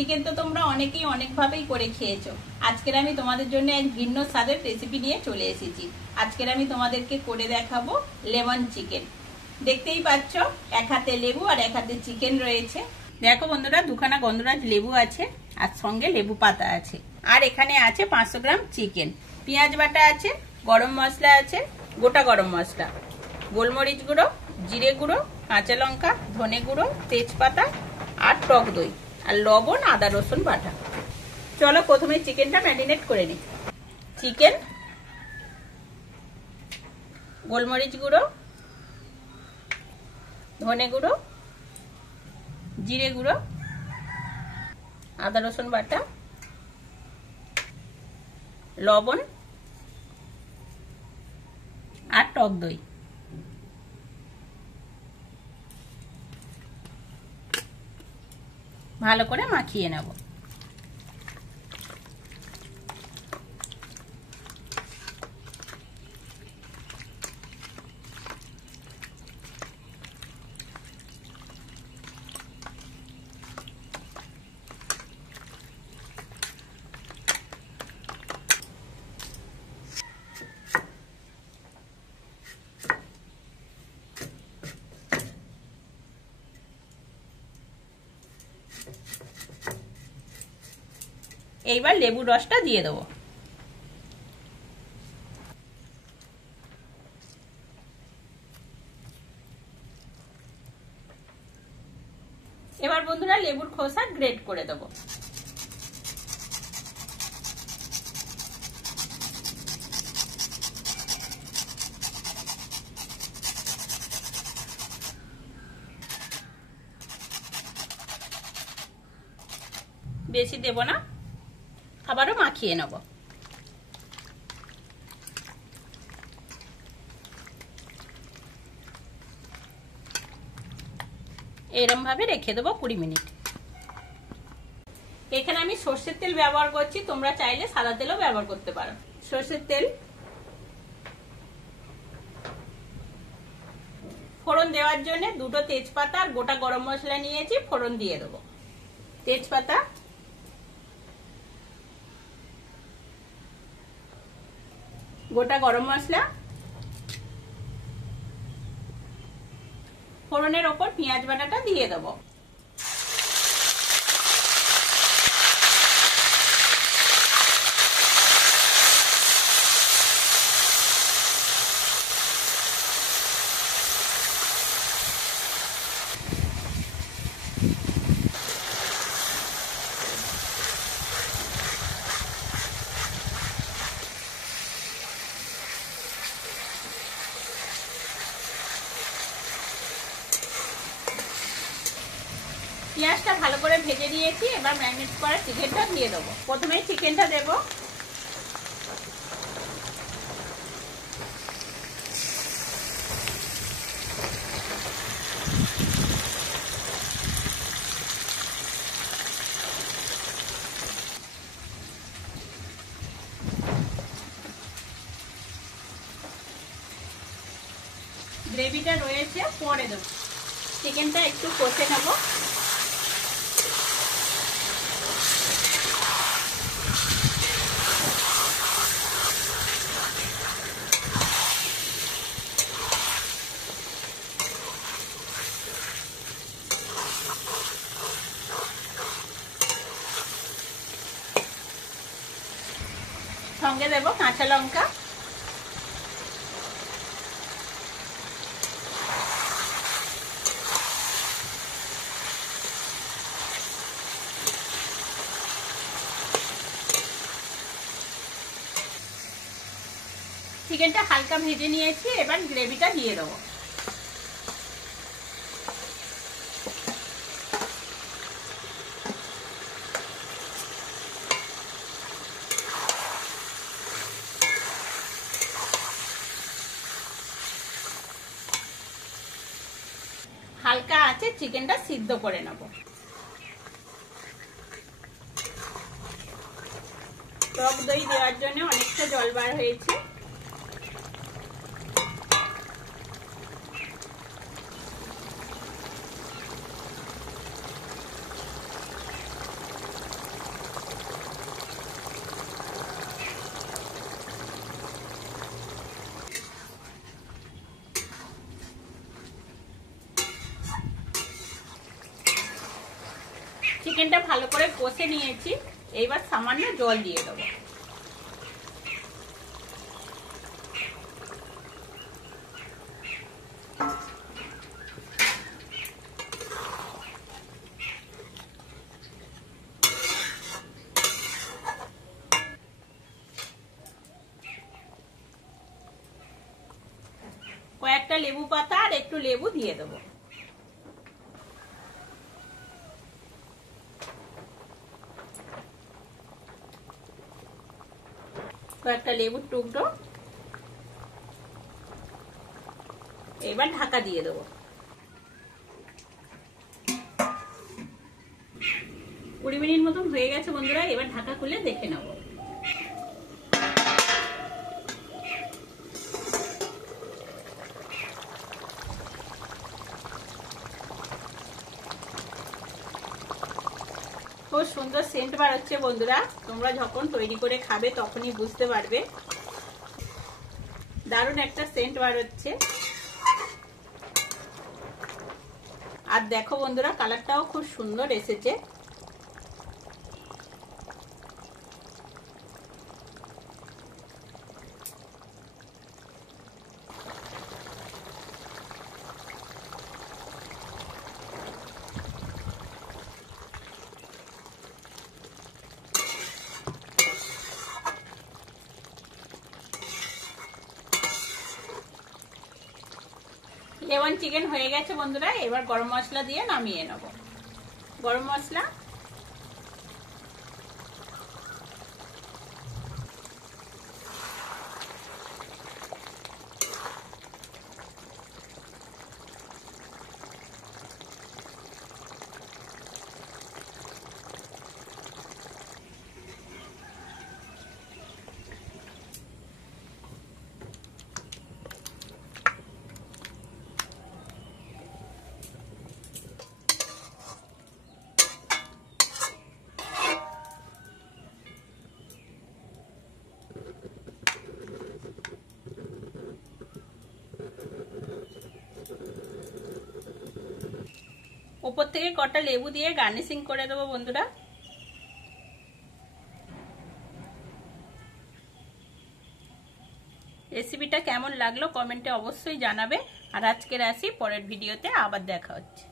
Chicken তো তোমরা অনেকেই অনেকভাবেই করে খেয়েছো। আজকের আমি তোমাদের জন্য এক ভিন্ন স্বাদের রেসিপি নিয়ে চলে এসেছি। আজকের আমি তোমাদেরকে করে দেখাবো লেমন চিকেন। দেখতেই পাচ্ছ, এক হাতে লেবু আর এক হাতে চিকেন রয়েছে। দেখো বন্ধুরা, দুখানা গন্ধরাজ লেবু আছে আর সঙ্গে লেবু পাতা আছে। আর এখানে আছে 500 গ্রাম চিকেন, পেঁয়াজ বাটা আছে, গরম মশলা আছে, গোটা গরম মশলা, গোলমরিচ গুঁড়ো, জিরে গুঁড়ো, কাঁচা লঙ্কা, ধনে গুঁড়ো, তেজপাতা আর টক দই আর লবণ, আদা রসুন বাটা। চলো প্রথমে চিকেনটা ম্যারিনেট করে নিই। চিকেন, গোলমরিচ গুঁড়ো, ধনে গুঁড়ো, জিরে গুঁড়ো, আদা রসুন বাটা, লবণ আর টক দই। ভালো করে মাখিয়ে নেব। এইবার লেবুর রসটা দিয়ে দেবো। এবার বন্ধুরা লেবুর খোসা গ্রেট করে দেবো। বেশি দেব না, আবারও মাখিয়ে নেব। এরকম ভাবে রেখে দেবো 20 মিনিট। এখানে আমি সরষের তেল ব্যবহার করছি, তোমরা চাইলে সাদা তেলও ব্যবহার করতে পারো। সরষের তেল, ফোড়ন দেওয়ার জন্য দুটো তেজপাতা আর গোটা গরম মশলা নিয়েছি, ফোড়ন দিয়ে দেবো। তেজপাতা, গোটা গরম মশলা, ফোড়নের ওপর পেঁয়াজ বাটাটা দিয়ে দেবো। পেঁয়াজটা ভালো করে ভেজে নিয়েছি, এবার ম্যারিনেট করা চিকেনটা দিয়ে দেবো। প্রথমে চিকেনটা দেবো। গ্রেভিটা রয়েছে, পরে দেবো। চিকেনটা একটু কষে নেব। সঙ্গে দেব কাঁচা লঙ্কা, চিকেনটা হালকা ভেজে নিয়েছি, এবার গ্রেভিটা দিয়ে দেবো। হালকা আছে চিকেনটা সিদ্ধ করে নেব। টক দই দেওয়ার জন্য অনেকটা জল বার হয়েছে। চিকেনটা ভালো করে কষে নিয়েছি, এইবার সামান্য জল দিয়ে দেবো। কয়েকটা লেবু পাতা আর একটু লেবু দিয়ে দেবো। কয়েকটা লেবুর টুকরো, এবার ঢাকা দিয়ে দেবো। 20 মিনিট মতন হয়ে গেছে বন্ধুরা, এবার ঢাকা খুলে দেখে নেব। খুব সুন্দর সেন্ট বার হচ্ছে বন্ধুরা, তোমরা যখন তৈরি করে খাবে তখনই বুঝতে পারবে। দারুণ একটা সেন্ট বার হচ্ছে। আর দেখো বন্ধুরা, কালারটাও খুব সুন্দর এসেছে। লেমন চিকেন হয়ে গেছে বন্ধুরা, এবার গরম মশলা দিয়ে নামিয়ে নেব। গরম মশলা, উপর থেকে কটা লেবু দিয়ে গার্নিশিং করে দেবো বন্ধুরা। রেসিপিটা কেমন লাগলো কমেন্টে অবশ্যই জানাবে। আর আজকের আসি, পরের ভিডিওতে আবার দেখা হচ্ছে।